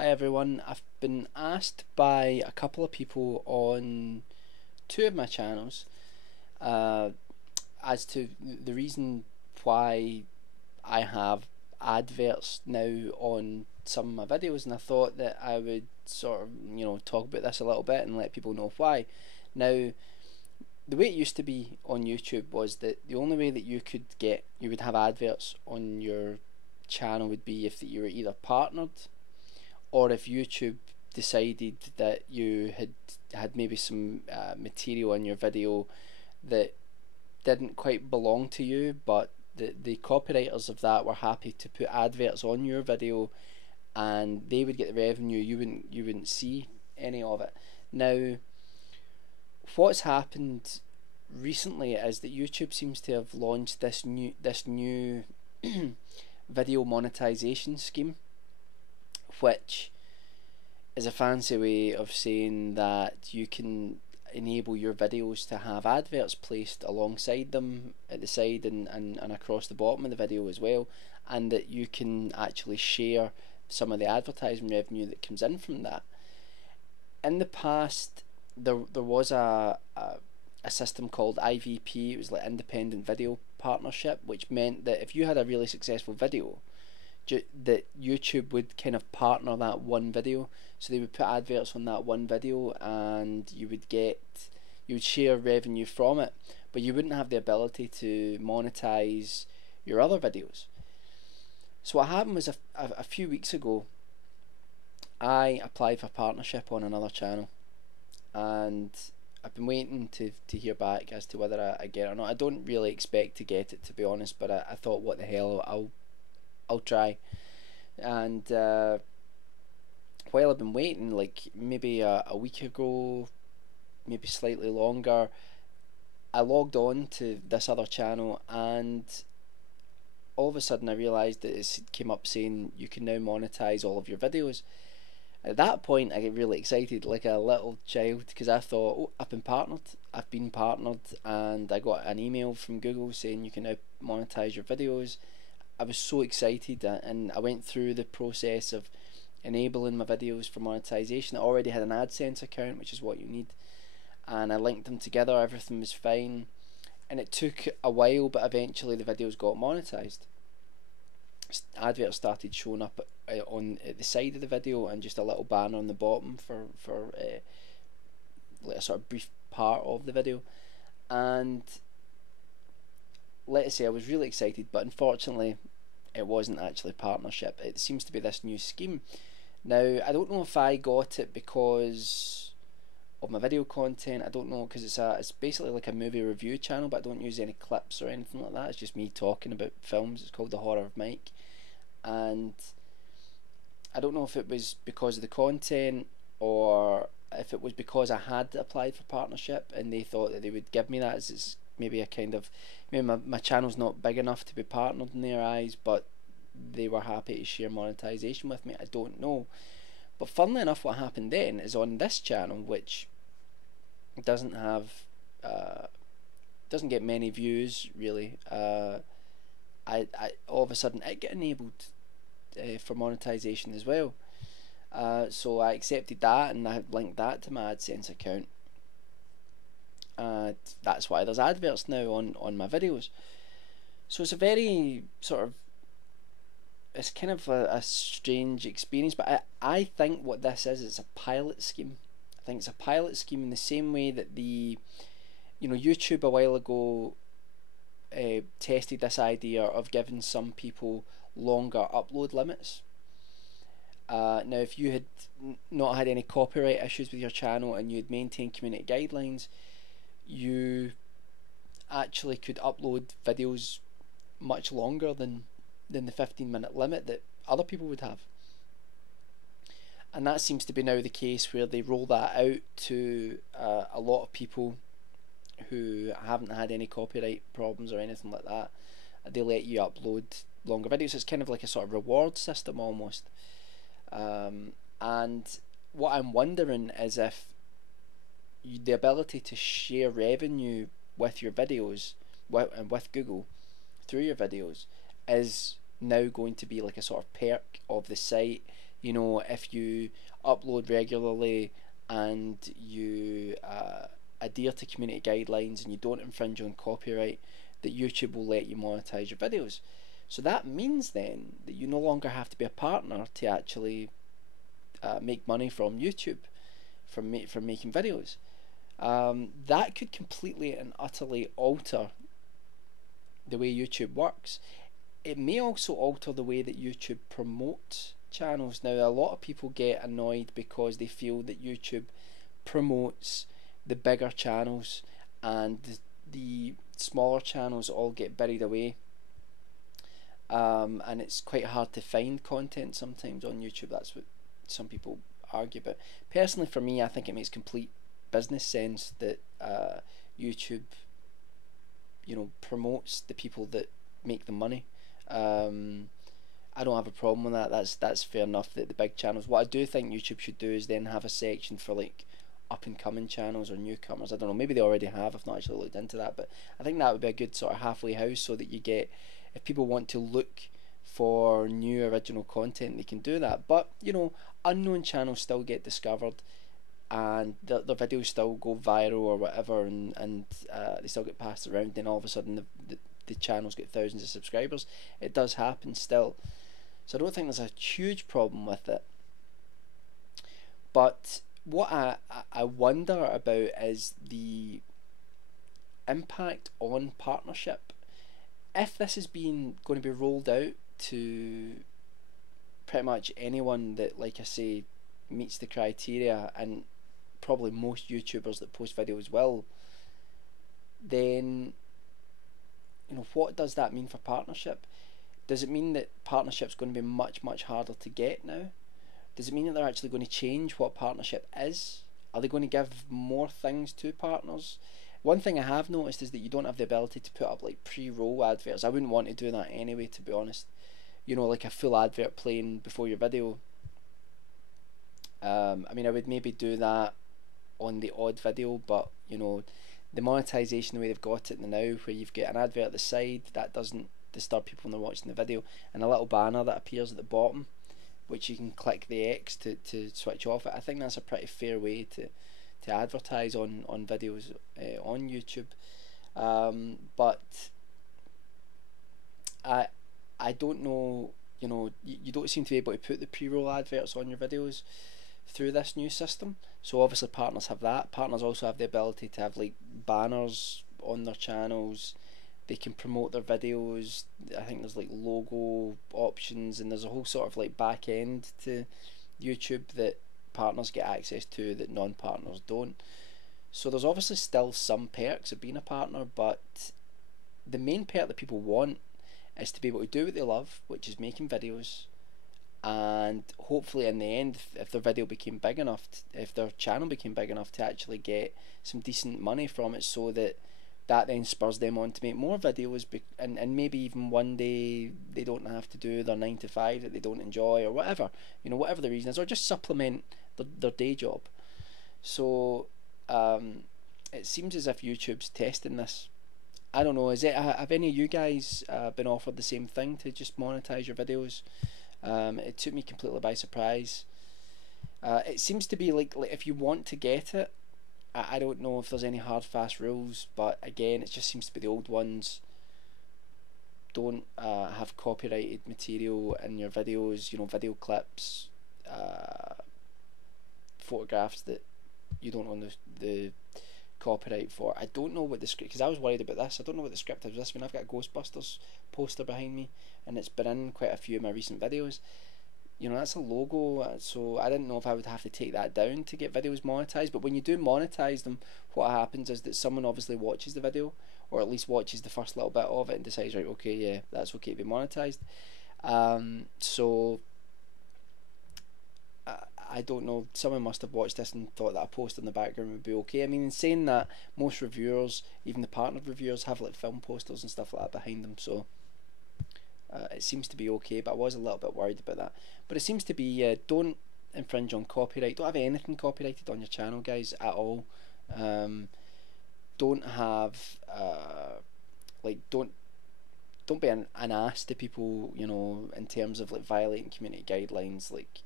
Hi everyone, I've been asked by a couple of people on two of my channels uh, as to the reason why I have adverts now on some of my videos, and I thought that I would sort of talk about this a little bit and let people know why. Now, the way it used to be on YouTube was that the only way that you would have adverts on your channel would be if you were either partnered, or if YouTube decided that you had maybe some material in your video that didn't quite belong to you, but the copywriters of that were happy to put adverts on your video, and they would get the revenue. You wouldn't see any of it. Now, what's happened recently is that YouTube seems to have launched this new video monetization scheme, which is a fancy way of saying that you can enable your videos to have adverts placed alongside them at the side and across the bottom of the video as well, and that you can actually share some of the advertising revenue that comes in from that. In the past, there was a system called IVP. It was like Independent Video Partnership, which meant that if you had a really successful video, that YouTube would kind of partner that one video, so they would put adverts on that one video, and you would share revenue from it, but you wouldn't have the ability to monetize your other videos. So what happened was a few weeks ago, I applied for partnership on another channel, and I've been waiting to hear back as to whether I get it or not. I don't really expect to get it, to be honest, but I thought, what the hell, I'll try. And while I've been waiting, like maybe a week ago, maybe slightly longer, I logged on to this other channel, and all of a sudden I realised that it came up saying you can now monetize all of your videos. At that point, I get really excited, like a little child, because I thought, oh, I've been partnered, and I got an email from Google saying you can now monetize your videos. I was so excited, and I went through the process of enabling my videos for monetization. I already had an AdSense account, which is what you need, and I linked them together. Everything was fine, and it took a while, but eventually the videos got monetized. Adverts started showing up at the side of the video, and just a little banner on the bottom for like a sort of brief part of the video. And let's say I was really excited, but unfortunately it wasn't actually partnership. It seems to be this new scheme. Now, I don't know if I got it because of my video content. I don't know, because it's basically like a movie review channel, but I don't use any clips or anything like that. It's just me talking about films. It's called The Horror of Mike, and I don't know if it was because of the content, or if it was because I had applied for partnership and they thought that they would give me that, as it's maybe a kind of, maybe my channel's not big enough to be partnered in their eyes, but they were happy to share monetization with me. I don't know. But funnily enough, what happened then is, on this channel, which doesn't have doesn't get many views really, I all of a sudden it got enabled for monetization as well. So I accepted that, and I linked that to my AdSense account. That's why there's adverts now on my videos. So it's a very sort of, it's kind of a strange experience, but I think what this is, it's a pilot scheme. I think it's a pilot scheme in the same way that YouTube a while ago tested this idea of giving some people longer upload limits. Now, if you had not had any copyright issues with your channel and you had maintained community guidelines, you actually could upload videos much longer than the 15-minute limit that other people would have. And that seems to be now the case, where they roll that out to a lot of people who haven't had any copyright problems or anything like that. They let you upload longer videos. It's kind of like a sort of reward system almost. And what I'm wondering is if the ability to share revenue with your videos and with Google through your videos is now going to be like a sort of perk of the site, You know, if you upload regularly and you adhere to community guidelines and you don't infringe on copyright, that YouTube will let you monetize your videos. So that means then that you no longer have to be a partner to actually make money from YouTube from making videos. That could completely and utterly alter the way YouTube works. It may also alter the way that YouTube promotes channels. Now, a lot of people get annoyed because they feel that YouTube promotes the bigger channels and the smaller channels all get buried away. And it's quite hard to find content sometimes on YouTube. That's what some people argue. But personally, for me, I think it makes complete business sense that YouTube, you know, promotes the people that make the money. I don't have a problem with that. That's fair enough. That the big channels. What I do think YouTube should do is then have a section for like up and coming channels or newcomers. I don't know. Maybe they already have. I've not actually looked into that, but I think that would be a good sort of halfway house so that you get, if people want to look for new original content, they can do that. But you know, unknown channels still get discovered, and their videos still go viral or whatever, and they still get passed around. Then all of a sudden, the channels get thousands of subscribers. It does happen still, so I don't think there's a huge problem with it. But what I wonder about is the impact on partnership. If this is going to be rolled out to pretty much anyone that, like I say, meets the criteria, and probably most YouTubers that post videos will, then you know, what does that mean for partnership? Does it mean that partnership's going to be much harder to get now? Does it mean that they're actually going to change what partnership is? Are they going to give more things to partners? One thing I have noticed is that you don't have the ability to put up like pre-roll adverts. I wouldn't want to do that anyway, to be honest. You know, like a full advert playing before your video. I mean, I would maybe do that on the odd video, but you know, the monetization, the way they've got it now, where you've got an advert at the side, that doesn't disturb people when they're watching the video, and a little banner that appears at the bottom, which you can click the X to switch off it. I think that's a pretty fair way to advertise on videos on YouTube. But I don't know, you know, you don't seem to be able to put the pre-roll adverts on your videos through this new system. So obviously partners have that. Partners also have the ability to have like banners on their channels. They can promote their videos. I think there's like logo options, and there's a whole sort of like back end to YouTube that partners get access to that non-partners don't. So there's obviously still some perks of being a partner, but the main perk that people want is to be able to do what they love, which is making videos, and hopefully in the end, if their video became big enough, if their channel became big enough, to actually get some decent money from it, so that then spurs them on to make more videos, and maybe even one day they don't have to do their 9 to 5 that they don't enjoy, or whatever, you know, whatever the reason is, or just supplement their day job. So it seems as if YouTube's testing this. I don't know, have any of you guys been offered the same thing, to just monetize your videos? It took me completely by surprise. It seems to be like if you want to get it, I don't know if there's any hard fast rules, but again, it just seems to be the old ones. Don't have copyrighted material in your videos, you know, video clips, photographs that you don't own the copyright for. I don't know what the script, because I was worried about this, I don't know what the script is. This one, I've got a Ghostbusters poster behind me, and it's been in quite a few of my recent videos. You know, that's a logo, so I didn't know if I would have to take that down to get videos monetized. But when you do monetize them, what happens is that someone obviously watches the video, or at least watches the first little bit of it, and decides, right, okay, yeah, that's okay to be monetized. So I don't know, someone must have watched this and thought that a post in the background would be okay. I mean, in saying that, most reviewers, even the partnered reviewers, have like film posters and stuff like that behind them, so it seems to be okay, but I was a little bit worried about that. But it seems to be, don't infringe on copyright. Don't have anything copyrighted on your channel, guys, at all. Don't have like don't be an ass to people, you know, in terms of like violating community guidelines. Like,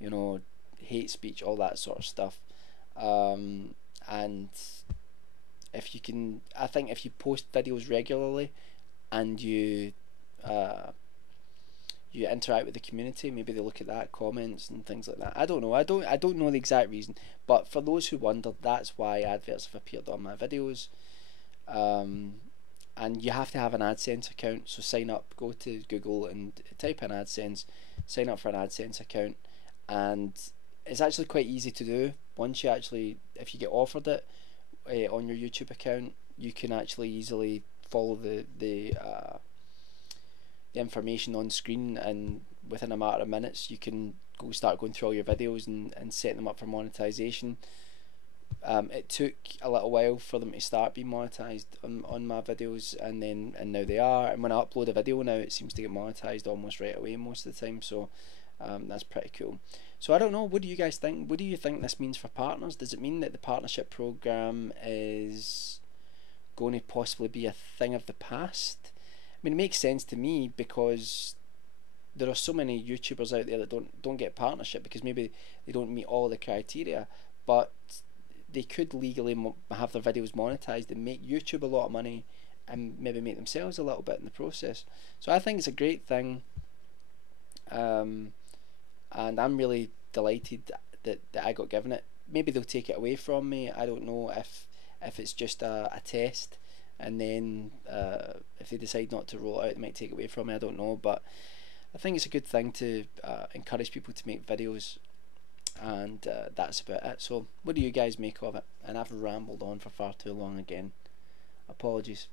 you know, hate speech, all that sort of stuff. Um, and if you can, I think if you post videos regularly and uh, you interact with the community, maybe they look at that, comments and things like that. I don't know. I don't know the exact reason, but for those who wondered, that's why adverts have appeared on my videos. Um, and you have to have an AdSense account. So sign up, go to Google and type in AdSense, sign up for an AdSense account, and it's actually quite easy to do. Once you actually, if you get offered it on your YouTube account, you can actually easily follow the information on screen, and within a matter of minutes you can start going through all your videos and setting them up for monetization. It took a little while for them to start being monetized on my videos, and now they are. And when I upload a video now, it seems to get monetized almost right away most of the time. So that's pretty cool. So I don't know. What do you guys think? What do you think this means for partners? Does it mean that the partnership program is going to possibly be a thing of the past? I mean, it makes sense to me because there are so many YouTubers out there that don't get partnership because maybe they don't meet all the criteria, but they could legally have their videos monetized and make YouTube a lot of money and maybe make themselves a little bit in the process. So I think it's a great thing, and I'm really delighted that I got given it. Maybe they'll take it away from me. I don't know if it's just a test, and then if they decide not to roll it out, they might take it away from me. I don't know, but I think it's a good thing to encourage people to make videos, and that's about it. So what do you guys make of it? And I've rambled on for far too long again. Apologies.